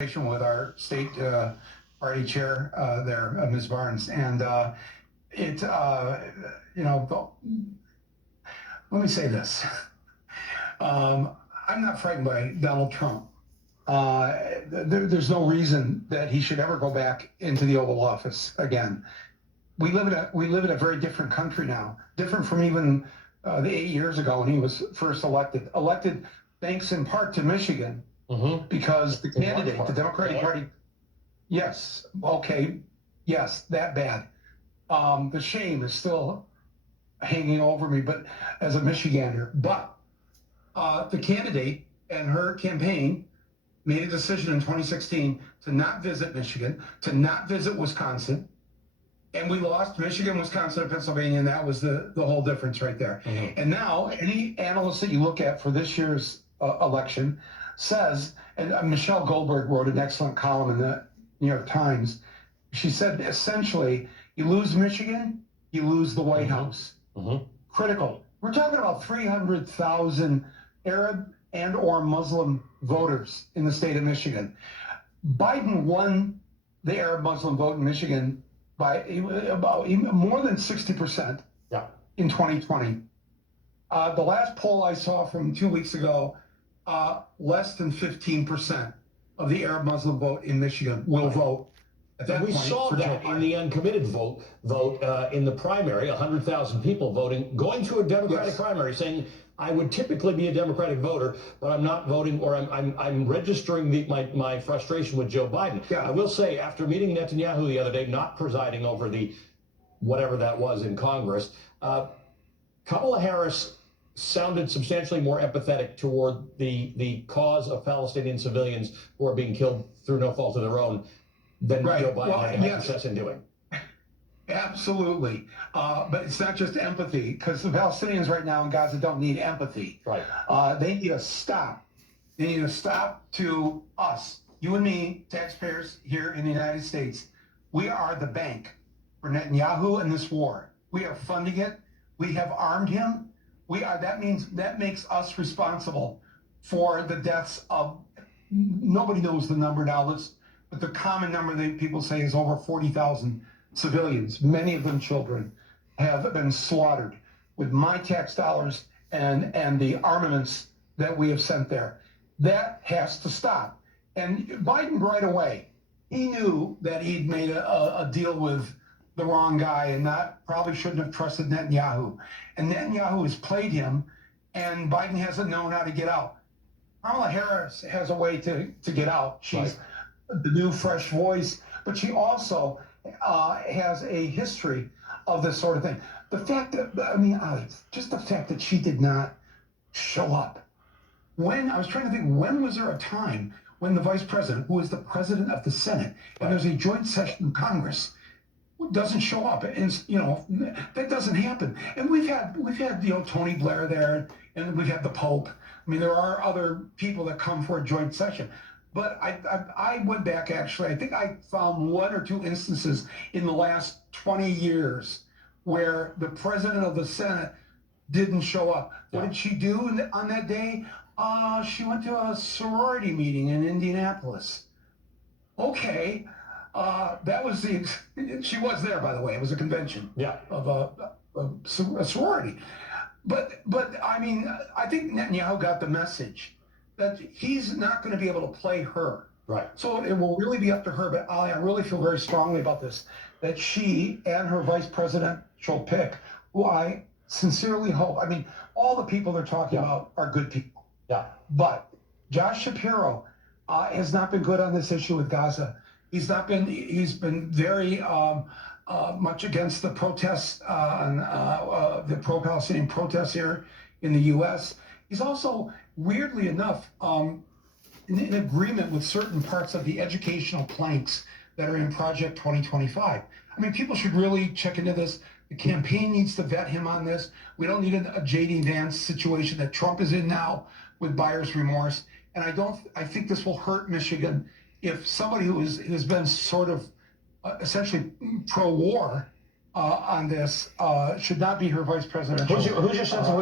With our state party chair there, Ms. Barnes, and let me say this. I'm not frightened by Donald Trump. There's no reason that he should ever go back into the Oval Office again. We live in a very different country now, different from even the 8 years ago when he was first elected. Elected thanks in part to Michigan. Because the candidate, the Democratic Party, yes, okay, yes, that bad. The shame is still hanging over me, but as a Michigander, but the candidate and her campaign made a decision in 2016 to not visit Michigan, to not visit Wisconsin, and we lost Michigan, Wisconsin, and Pennsylvania, and that was the whole difference right there. And now, any analyst that you look at for this year's election says, and Michelle Goldberg wrote an excellent column in the New York Times. She said, essentially, you lose Michigan, you lose the White House. Critical. We're talking about 300,000 Arab and or Muslim voters in the state of Michigan. Biden won the Arab Muslim vote in Michigan by about more than 60% in 2020. The last poll I saw from 2 weeks ago, less than 15% of the Arab Muslim vote in Michigan will vote. And we saw that in the uncommitted vote in the primary, 100,000 people voting, going to a Democratic primary, saying, I would typically be a Democratic voter, but I'm not voting, or I'm registering my frustration with Joe Biden. I will say, after meeting Netanyahu the other day, not presiding over the whatever that was in Congress, Kamala Harris sounded substantially more empathetic toward the cause of Palestinian civilians who are being killed through no fault of their own than Joe Biden had success in doing. Absolutely. But it's not just empathy, because the Palestinians right now in Gaza don't need empathy. They need a stop. They need a stop to us, you and me, taxpayers here in the United States. We are the bank for Netanyahu and this war. We are funding it. We have armed him. That makes us responsible for the deaths of, nobody knows the number now, but the common number that people say is over 40,000 civilians, many of them children, have been slaughtered with my tax dollars and the armaments that we have sent there. That has to stop. And Biden right away, he knew that he'd made a deal with the wrong guy and probably shouldn't have trusted Netanyahu. And Netanyahu has played him, and Biden hasn't known how to get out. Kamala Harris has a way to get out. She's the new fresh voice, but she also has a history of this sort of thing. The fact that, just the fact that she did not show up. I was trying to think, when was there a time when the vice president, who is the president of the Senate, and there's a joint session of Congress, doesn't show up? And that doesn't happen. And we've had Tony Blair there, and we've had the Pope. I mean, there are other people that come for a joint session. But I went back, actually, I think I found 1 or 2 instances in the last 20 years where the president of the Senate didn't show up. What did she do on that day? She went to a sorority meeting in Indianapolis. Okay. That was she was there, by the way. It was a convention of a sorority. But I mean, I think Netanyahu got the message that he's not going to be able to play her. So it will really be up to her. But I really feel very strongly about this, that she and her vice president she'll pick, who I sincerely hope, all the people they're talking about are good people. But Josh Shapiro has not been good on this issue with Gaza. He's been very much against the protests, the pro-Palestinian protests here in the U.S. He's also, weirdly enough, in agreement with certain parts of the educational planks that are in Project 2025. People should really check into this. The campaign needs to vet him on this. We don't need a J.D. Vance situation that Trump is in now with buyer's remorse. And I think this will hurt Michigan if somebody who's been sort of essentially pro-war on this should not be her vice president. Who's your sense of